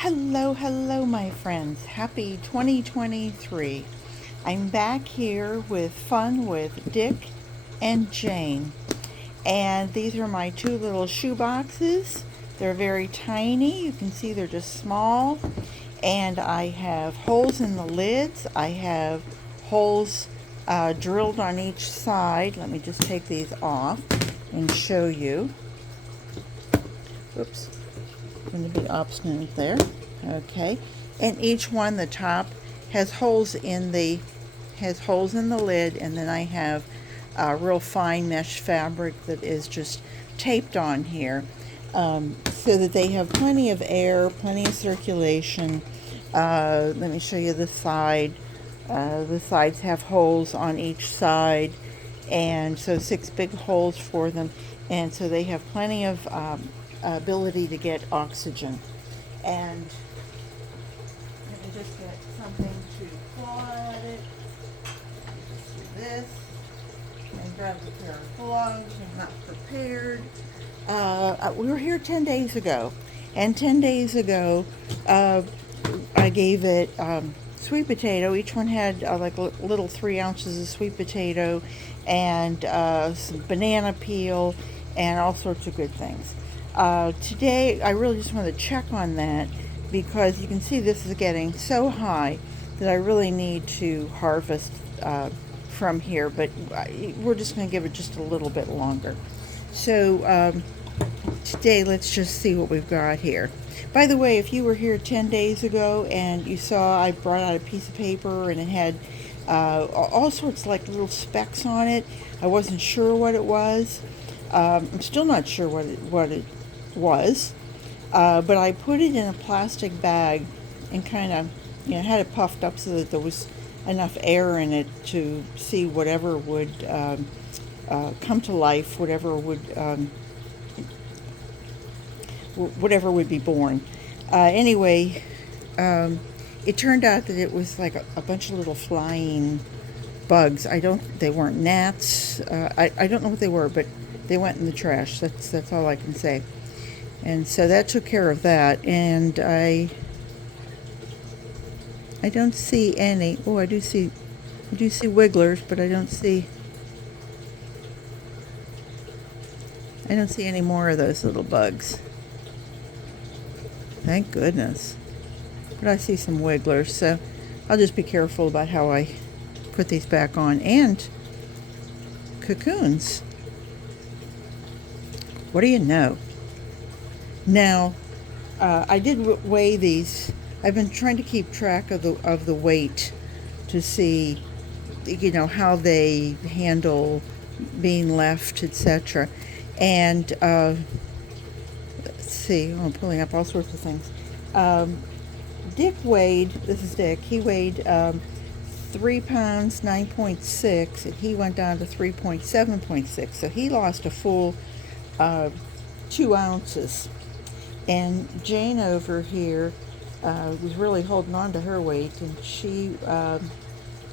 Hello, my friends. Happy 2023. I'm back here with fun with Dick and Jane. And these are my two little shoe boxes. They're very tiny. You can see they're just small. And I have holes in the lids. I have holes drilled on each side. Let me just take these off and show you. Oops. I'm going to be obstinate there. Okay, and each one, the top has holes in the lid, and then I have real fine mesh fabric that is just taped on here, so that they have plenty of air, plenty of circulation. Let me show you the side. The sides have holes on each side, and so 6 big holes for them, and so they have plenty of ability to get oxygen. And let me just get something to claw at it. Just do this and grab a pair of gloves. I'm not prepared. We were here 10 days ago, and 10 days ago I gave it sweet potato. Each one had like little 3 ounces of sweet potato and some banana peel and all sorts of good things. Today I really just want to check on that, because you can see this is getting so high that I really need to harvest from here, but we're just going to give it just a little bit longer. So today let's just see what we've got here. By the way, if you were here 10 days ago and you saw I brought out a piece of paper and it had all sorts of like little specks on it, I wasn't sure what it was. I'm still not sure what it was, but I put it in a plastic bag and kind of, had it puffed up so that there was enough air in it to see whatever would come to life, whatever would be born. Anyway, it turned out that it was like a bunch of little flying bugs. They weren't gnats. I don't know what they were, but they went in the trash. That's all I can say. And so that took care of that. And I don't see any. Oh, I do see wigglers, but I don't see any more of those little bugs. Thank goodness. But I see some wigglers, so I'll just be careful about how I put these back on. And cocoons. What do you know? Now, I did weigh these. I've been trying to keep track of the weight to see, how they handle being left, etc. And let's see. I'm pulling up all sorts of things. Dick weighed. This is Dick. He weighed 3 pounds 9.6, and he went down to 3.7.6. So he lost a full 2 ounces. And Jane over here was really holding on to her weight, and she was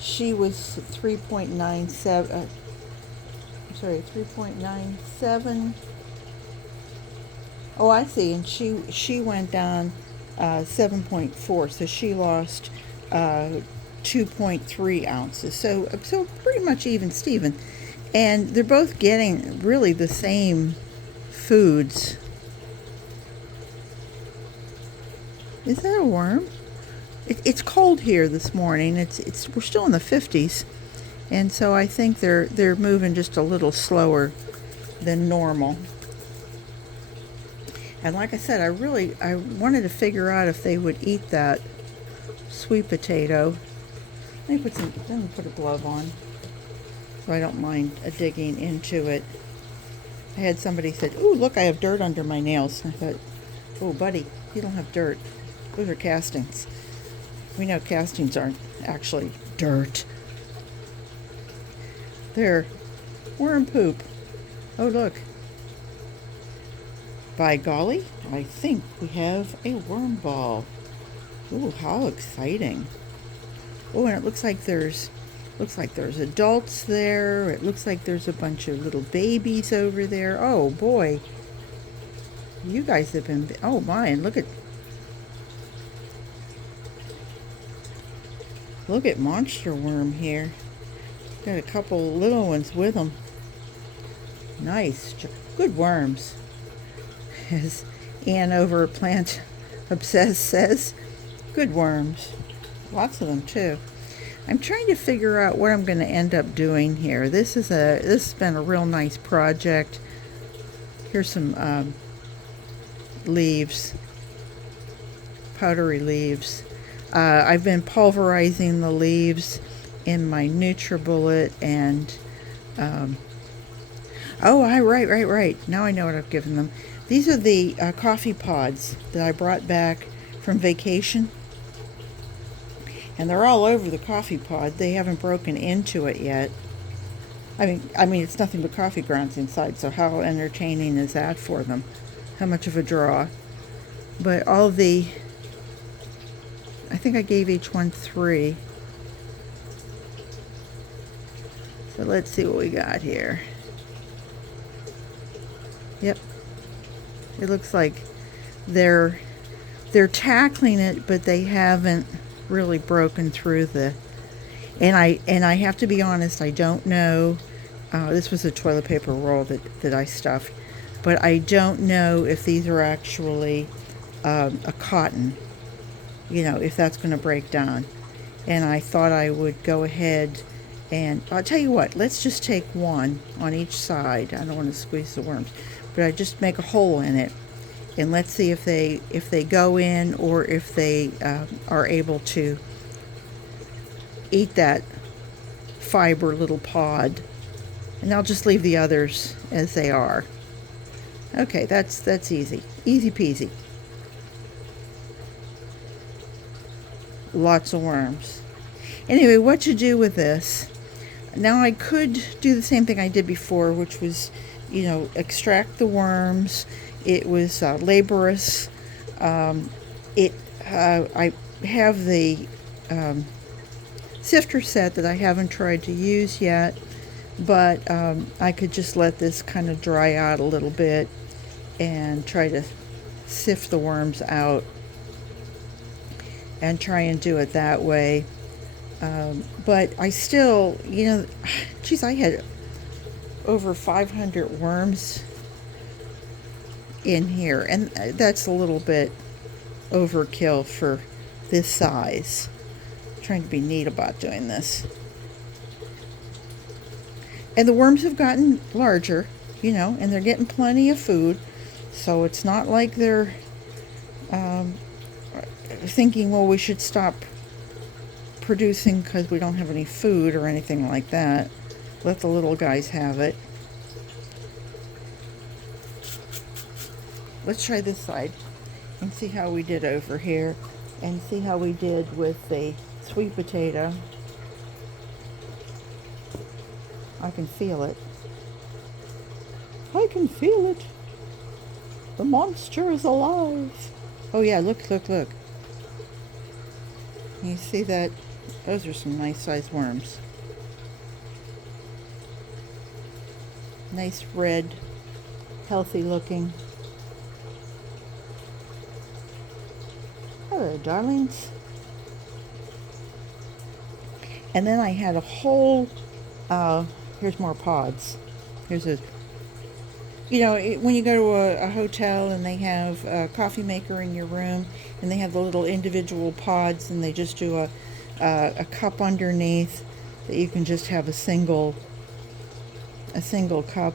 3.97. 3.97. Oh, I see. And she went down 7.4, so she lost 2.3 ounces. So pretty much even Steven. And they're both getting really the same foods. Is that a worm? It's cold here this morning. We're still in the 50s, and so I think they're moving just a little slower than normal. And like I said, I wanted to figure out if they would eat that sweet potato. Let me put a glove on, so I don't mind digging into it. I had somebody said, "Ooh, look, I have dirt under my nails." And I thought, "Oh, buddy, you don't have dirt. Those are castings." We know castings aren't actually dirt. They're worm poop. Oh, look. By golly, I think we have a worm ball. Ooh, how exciting. Oh, and it looks like there's adults there. It looks like there's a bunch of little babies over there. Oh boy. You guys have been, oh my, and look at Look at monster worm here. Got a couple little ones with them. Nice. Good worms. As Ann over at Plant Obsessed says, good worms. Lots of them too. I'm trying to figure out what I'm going to end up doing here. This has been a real nice project. Here's some leaves, powdery leaves. I've been pulverizing the leaves in my NutriBullet and right. Now I know what I've given them. These are the coffee pods that I brought back from vacation. And they're all over the coffee pod. They haven't broken into it yet. I mean, it's nothing but coffee grounds inside, so how entertaining is that for them? How much of a draw? But all the, I think I gave each one 3. So let's see what we got here. Yep. It looks like they're tackling it, but they haven't really broken through the, and I have to be honest, I don't know, this was a toilet paper roll that I stuffed, but I don't know if these are actually a cotton, if that's going to break down. And I thought I would go ahead and, I'll tell you what, let's just take one on each side. I don't want to squeeze the worms, but I just make a hole in it. And let's see if they go in, or if they are able to eat that fiber little pod. And I'll just leave the others as they are. Okay, that's easy. Easy peasy. Lots of worms. Anyway, what to do with this? Now I could do the same thing I did before, which was, extract the worms. It was laborious. I have the sifter set that I haven't tried to use yet, but I could just let this kind of dry out a little bit and try to sift the worms out and try and do it that way. But I still, geez, I had over 500 worms in here, and that's a little bit overkill for this size. I'm trying to be neat about doing this. And the worms have gotten larger, and they're getting plenty of food, so it's not like they're thinking, well, we should stop producing because we don't have any food or anything like that. Let the little guys have it. Let's try this side and see how we did over here, and see how we did with the sweet potato. I can feel it. I can feel it. The monster is alive. Oh yeah, look. You see that? Those are some nice sized worms. Nice red, healthy looking. Hello, darlings. And then I had a whole, here's more pods. Here's a, when you go to a hotel and they have a coffee maker in your room, and they have the little individual pods, and they just do a cup underneath that you can just have a single cup.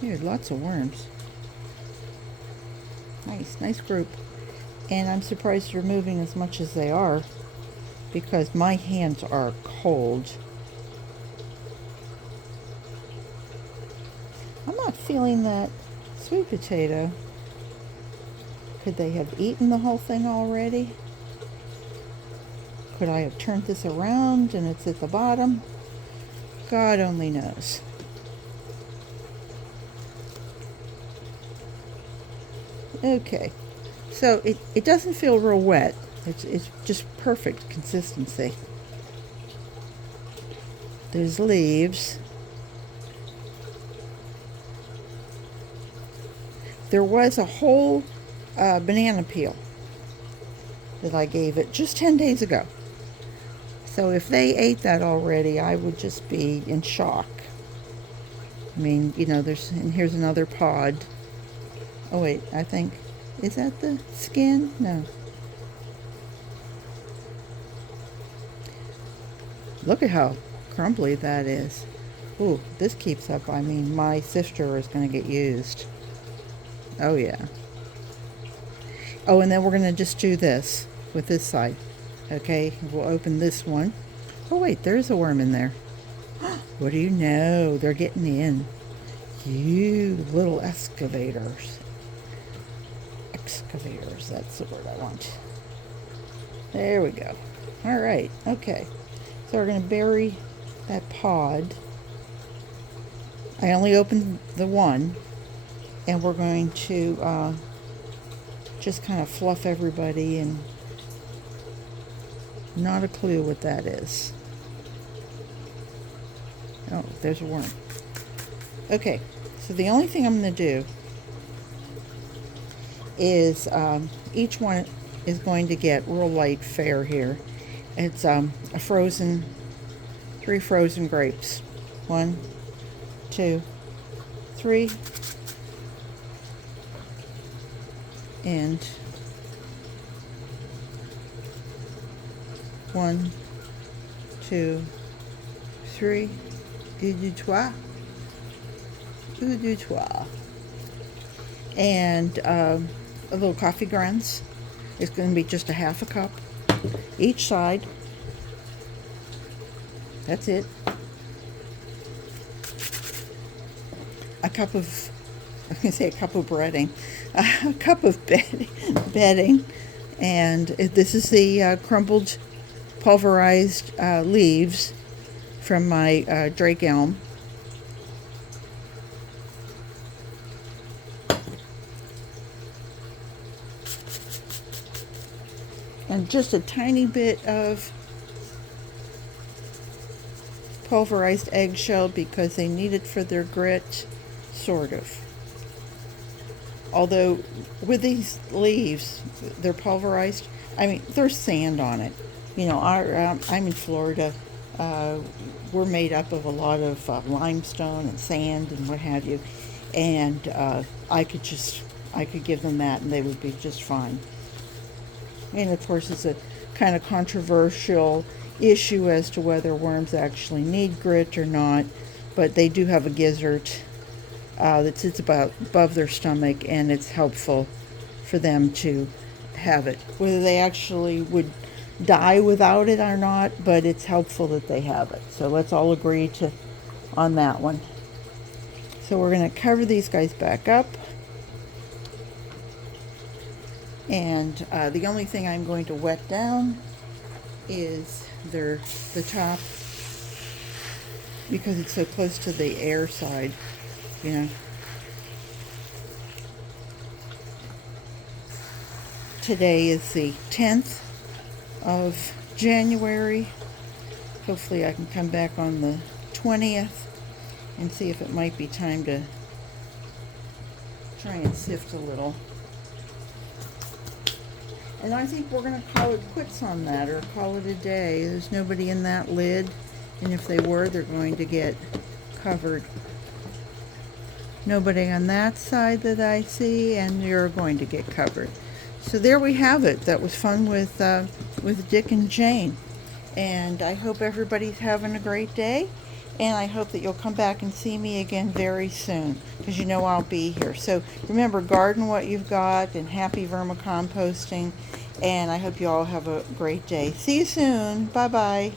Here, lots of worms. Nice group. And I'm surprised they're moving as much as they are, because my hands are cold. I'm not feeling that sweet potato. Could they have eaten the whole thing already? Could I have turned this around and it's at the bottom? God only knows. Okay. So it doesn't feel real wet. It's just perfect consistency. There's leaves. There was a whole banana peel that I gave it just 10 days ago. So if they ate that already, I would just be in shock. I mean, you know, and here's another pod. Oh wait, I think, is that the skin? No. Look at how crumbly that is. Ooh, this keeps up. I mean, my sifter is going to get used. Oh yeah. Oh, and then we're going to just do this with this side. Okay, we'll open this one. Oh wait, there's a worm in there. What do you know? They're getting in. You little excavators. Excavators, that's the word I want. There we go. All right, okay. So we're going to bury that pod. I only opened the one, and we're going to just kind of fluff everybody, and not a clue what that is. Oh, there's a worm. Okay, so the only thing I'm going to do is each one is going to get real light fare here. It's three frozen grapes. 1, 2, 3, and 1, 2, 3. Un, deux, trois. Un, deux, trois. And a little coffee grounds. It's going to be just a half a cup each side. That's it. A cup of, I was going to say a cup of breading, a cup of bedding, and this is the crumbled, pulverized leaves from my Drake Elm. And just a tiny bit of pulverized eggshell because they need it for their grit, sort of. Although with these leaves, they're pulverized. I mean, there's sand on it. You know, I'm in Florida. We're made up of a lot of limestone and sand and what have you. And I could give them that and they would be just fine. And of course, it's a kind of controversial issue as to whether worms actually need grit or not, but they do have a gizzard that sits above their stomach, and it's helpful for them to have it. Whether they actually would die without it or not, but it's helpful that they have it. So let's all agree on that one. So we're going to cover these guys back up. And the only thing I'm going to wet down is the top, because it's so close to the air side, you know. Today is the 10th of January. Hopefully I can come back on the 20th and see if it might be time to try and sift a little. And I think we're going to call it quits on that, or call it a day. There's nobody in that lid, and if they were, they're going to get covered. Nobody on that side that I see, and you're going to get covered. So there we have it. That was fun with Dick and Jane. And I hope everybody's having a great day. And I hope that you'll come back and see me again very soon, because you know I'll be here. So remember, garden what you've got, and happy vermicomposting. And I hope you all have a great day. See you soon. Bye-bye.